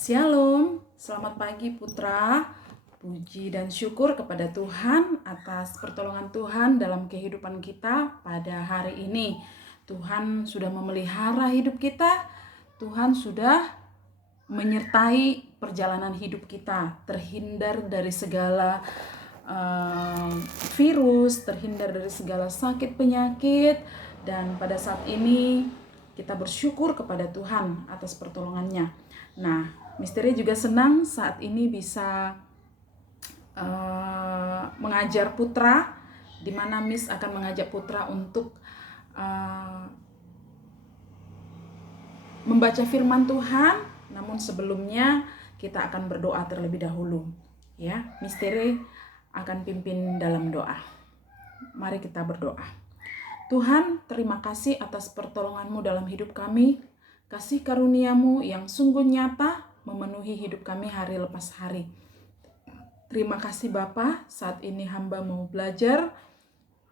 Shalom, selamat pagi Putra. Puji dan syukur kepada Tuhan atas pertolongan Tuhan dalam kehidupan kita pada hari ini. Tuhan sudah memelihara hidup kita. Tuhan sudah menyertai perjalanan hidup kita, terhindar dari segala virus, terhindar dari segala sakit penyakit. Dan pada saat ini kita bersyukur kepada Tuhan atas pertolongannya. Nah, Misteri juga senang saat ini bisa mengajar Putra, di mana Miss akan mengajak Putra untuk membaca firman Tuhan. Namun sebelumnya kita akan berdoa terlebih dahulu. Ya, Misteri akan pimpin dalam doa. Mari kita berdoa. Tuhan, terima kasih atas pertolongan-Mu dalam hidup kami. Kasih karunia-Mu yang sungguh nyata memenuhi hidup kami hari lepas hari. Terima kasih Bapa, saat ini hamba mau belajar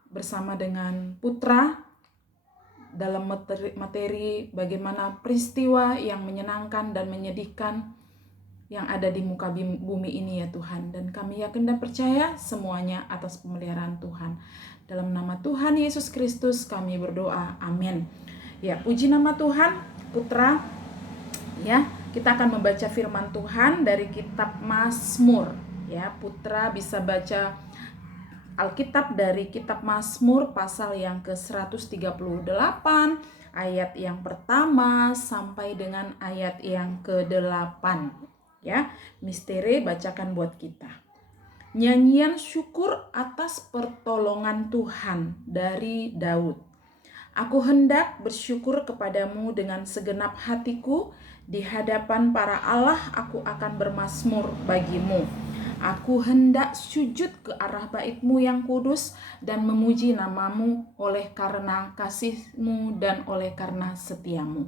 bersama dengan Putra dalam materi bagaimana peristiwa yang menyenangkan dan menyedihkan yang ada di muka bumi ini ya Tuhan. Dan kami yakin dan percaya semuanya atas pemeliharaan Tuhan. Dalam nama Tuhan Yesus Kristus kami berdoa, amin. Ya, puji nama Tuhan. Putra, ya, kita akan membaca firman Tuhan dari kitab Mazmur. Ya, Putra bisa baca Alkitab dari kitab Mazmur pasal yang ke-138, ayat yang pertama sampai dengan ayat yang ke-8. Ya, Misteri bacakan buat kita. Nyanyian syukur atas pertolongan Tuhan dari Daud. Aku hendak bersyukur kepadamu dengan segenap hatiku, di hadapan para Allah aku akan bermazmur bagimu. Aku hendak sujud ke arah bait-Mu yang kudus dan memuji namamu oleh karena kasih-Mu dan oleh karena setia-Mu.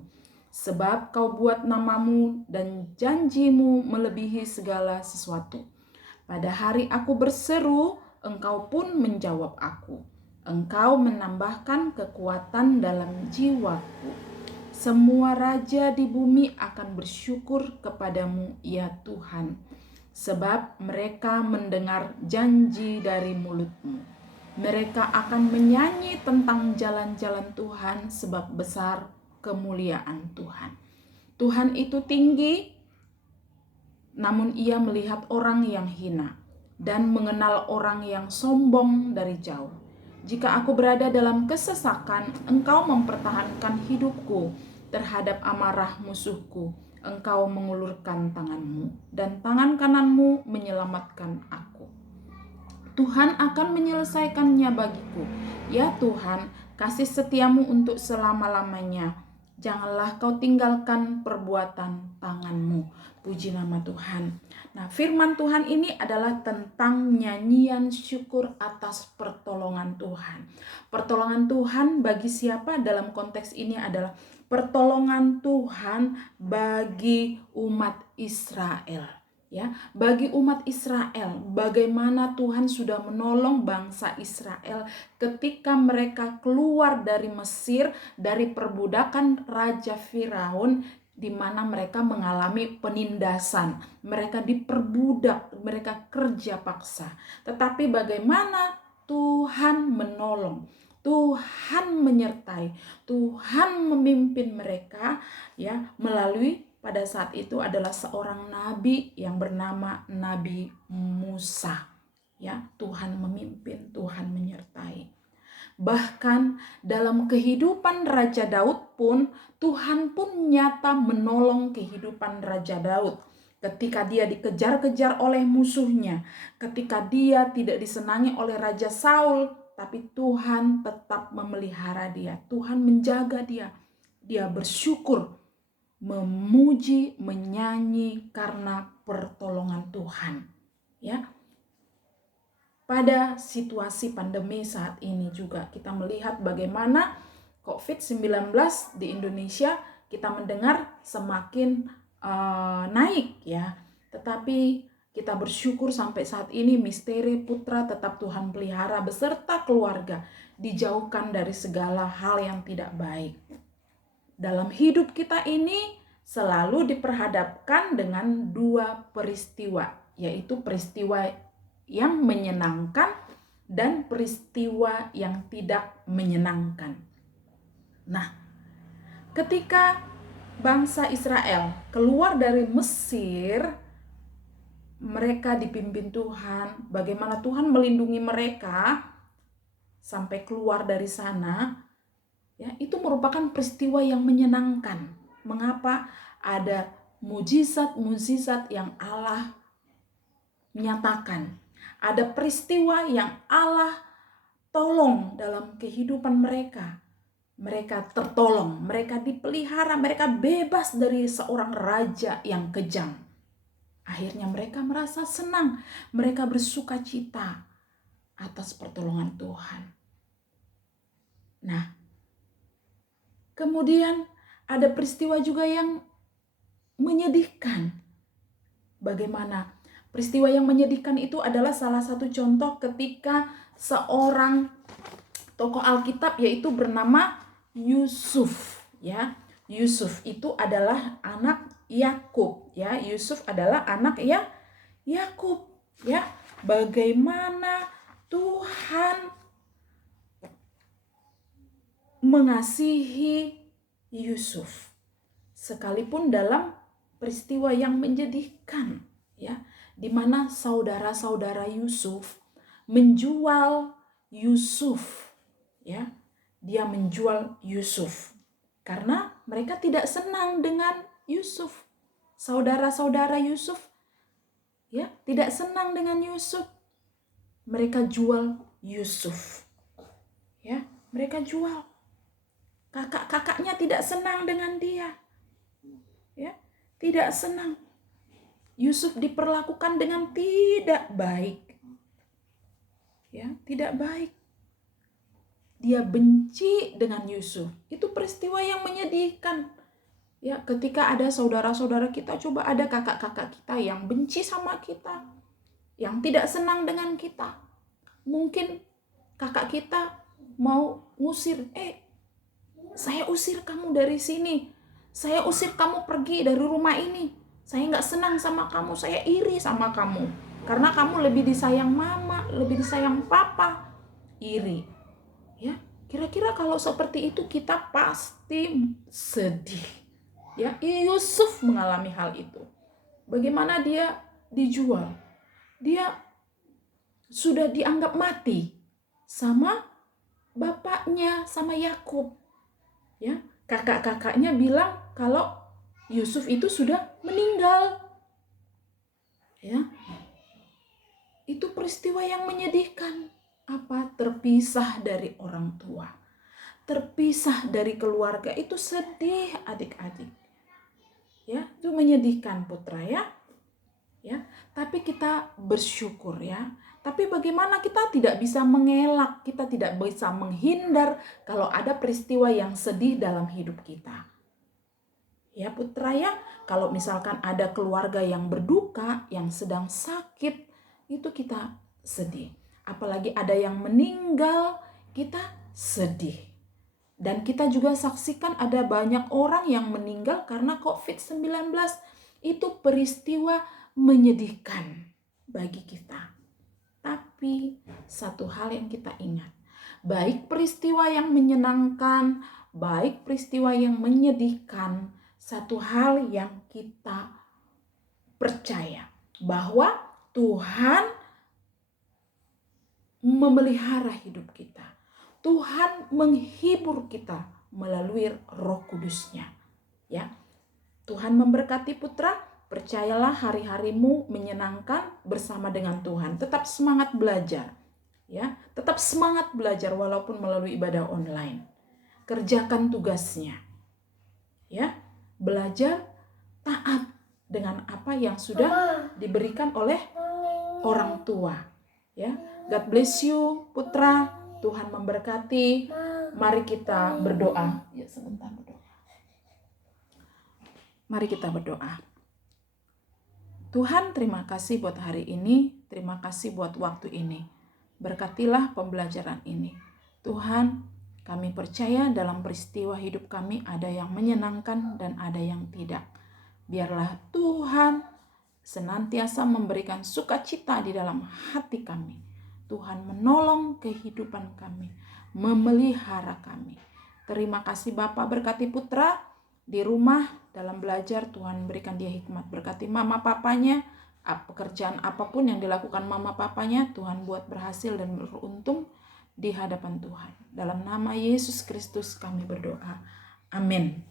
Sebab kau buat namamu dan janji-Mu melebihi segala sesuatu. Pada hari aku berseru, Engkau pun menjawab aku. Engkau menambahkan kekuatan dalam jiwaku. Semua raja di bumi akan bersyukur kepadamu, ya Tuhan, sebab mereka mendengar janji dari mulut-Mu. Mereka akan menyanyi tentang jalan-jalan Tuhan, sebab besar kemuliaan Tuhan. Tuhan itu tinggi, namun Ia melihat orang yang hina dan mengenal orang yang sombong dari jauh. Jika aku berada dalam kesesakan, Engkau mempertahankan hidupku terhadap amarah musuhku. Engkau mengulurkan tangan-Mu dan tangan kanan-Mu menyelamatkan aku. Tuhan akan menyelesaikannya bagiku. Ya Tuhan, kasih setia-Mu untuk selama-lamanya. Janganlah kau tinggalkan perbuatan tangan-Mu. Puji nama Tuhan. Nah, firman Tuhan ini adalah tentang nyanyian syukur atas pertolongan Tuhan. Pertolongan Tuhan bagi siapa dalam konteks ini adalah pertolongan Tuhan bagi umat Israel. Ya, bagi umat Israel, bagaimana Tuhan sudah menolong bangsa Israel ketika mereka keluar dari Mesir, dari perbudakan Raja Firaun, di mana mereka mengalami penindasan, mereka diperbudak, mereka kerja paksa. Tetapi bagaimana Tuhan menolong, Tuhan menyertai, Tuhan memimpin mereka ya melalui pada saat itu adalah seorang nabi yang bernama Nabi Musa. Ya, Tuhan memimpin, Tuhan menyertai. Bahkan dalam kehidupan Raja Daud pun, Tuhan pun nyata menolong kehidupan Raja Daud. Ketika dia dikejar-kejar oleh musuhnya, ketika dia tidak disenangi oleh Raja Saul, tapi Tuhan tetap memelihara dia. Tuhan menjaga dia. Dia bersyukur, memuji, menyanyi karena pertolongan Tuhan. Ya. Pada situasi pandemi saat ini juga kita melihat bagaimana COVID-19 di Indonesia kita mendengar semakin naik ya. Tetapi kita bersyukur sampai saat ini Misteri Putra tetap Tuhan pelihara beserta keluarga, dijauhkan dari segala hal yang tidak baik. Dalam hidup kita ini selalu diperhadapkan dengan dua peristiwa, yaitu peristiwa yang menyenangkan dan peristiwa yang tidak menyenangkan. Nah, ketika bangsa Israel keluar dari Mesir, mereka dipimpin Tuhan, bagaimana Tuhan melindungi mereka sampai keluar dari sana, ya, itu merupakan peristiwa yang menyenangkan. Mengapa? Ada mujizat-mujizat yang Allah nyatakan. Ada peristiwa yang Allah tolong dalam kehidupan mereka. Mereka tertolong, mereka dipelihara, mereka bebas dari seorang raja yang kejam. Akhirnya mereka merasa senang, mereka bersuka cita atas pertolongan Tuhan. Nah, kemudian ada peristiwa juga yang menyedihkan. Bagaimana? Peristiwa yang menyedihkan itu adalah salah satu contoh ketika seorang tokoh Alkitab yaitu bernama Yusuf, ya. Yusuf itu adalah anak Yakub, ya. Yusuf adalah anak Yakub, ya. Bagaimana Tuhan mengasihi Yusuf sekalipun dalam peristiwa yang menyedihkan, ya, di mana saudara-saudara Yusuf menjual Yusuf, ya. Dia menjual Yusuf karena mereka tidak senang dengan Yusuf. Saudara-saudara Yusuf, ya, tidak senang dengan Yusuf. Mereka jual Yusuf. Ya, mereka jual. Kakak-kakaknya tidak senang dengan dia. Ya, tidak senang. Yusuf diperlakukan dengan tidak baik. Ya, tidak baik. Dia benci dengan Yusuf. Itu peristiwa yang menyedihkan. Ya, ketika ada saudara-saudara kita, coba ada kakak-kakak kita yang benci sama kita, yang tidak senang dengan kita. Mungkin kakak kita mau ngusir, saya usir kamu dari sini, saya usir kamu pergi dari rumah ini, saya nggak senang sama kamu, saya iri sama kamu, karena kamu lebih disayang mama, lebih disayang papa, iri. Ya, kira-kira kalau seperti itu kita pasti sedih. Ya, Yusuf mengalami hal itu. Bagaimana dia dijual? Dia sudah dianggap mati sama bapaknya, sama Yakub. Ya, kakak-kakaknya bilang kalau Yusuf itu sudah meninggal. Ya. Itu peristiwa yang menyedihkan. Apa? Terpisah dari orang tua. Terpisah dari keluarga, itu sedih adik-adik. Ya, itu menyedihkan putra, ya. Ya, tapi kita bersyukur, ya. Tapi bagaimana kita tidak bisa mengelak, kita tidak bisa menghindar kalau ada peristiwa yang sedih dalam hidup kita. Ya putra, ya, kalau misalkan ada keluarga yang berduka, yang sedang sakit, itu kita sedih. Apalagi ada yang meninggal, kita sedih. Dan kita juga saksikan ada banyak orang yang meninggal karena COVID-19. Itu peristiwa menyedihkan bagi kita. Tapi satu hal yang kita ingat, baik peristiwa yang menyenangkan, baik peristiwa yang menyedihkan, satu hal yang kita percaya bahwa Tuhan memelihara hidup kita. Tuhan menghibur kita melalui Roh Kudus-Nya. Ya. Tuhan memberkati putra. Percayalah hari-harimu menyenangkan bersama dengan Tuhan. Tetap semangat belajar. Ya, tetap semangat belajar walaupun melalui ibadah online. Kerjakan tugasnya. Ya, belajar taat dengan apa yang sudah diberikan oleh orang tua. Ya, God bless you, putra. Tuhan memberkati. Mari kita berdoa. Ya, sebentar berdoa. Mari kita berdoa. Tuhan, terima kasih buat hari ini, terima kasih buat waktu ini. Berkatilah pembelajaran ini. Tuhan, kami percaya dalam peristiwa hidup kami ada yang menyenangkan dan ada yang tidak. Biarlah Tuhan senantiasa memberikan sukacita di dalam hati kami. Tuhan menolong kehidupan kami, memelihara kami. Terima kasih Bapa, berkati putra di rumah dalam belajar. Tuhan berikan dia hikmat, berkati mama papanya, pekerjaan apapun yang dilakukan mama papanya, Tuhan buat berhasil dan beruntung di hadapan Tuhan. Dalam nama Yesus Kristus kami berdoa. Amin.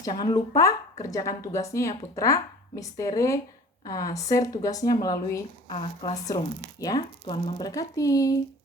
Jangan lupa kerjakan tugasnya ya putra. Mistere share tugasnya melalui Classroom ya. Tuhan memberkati.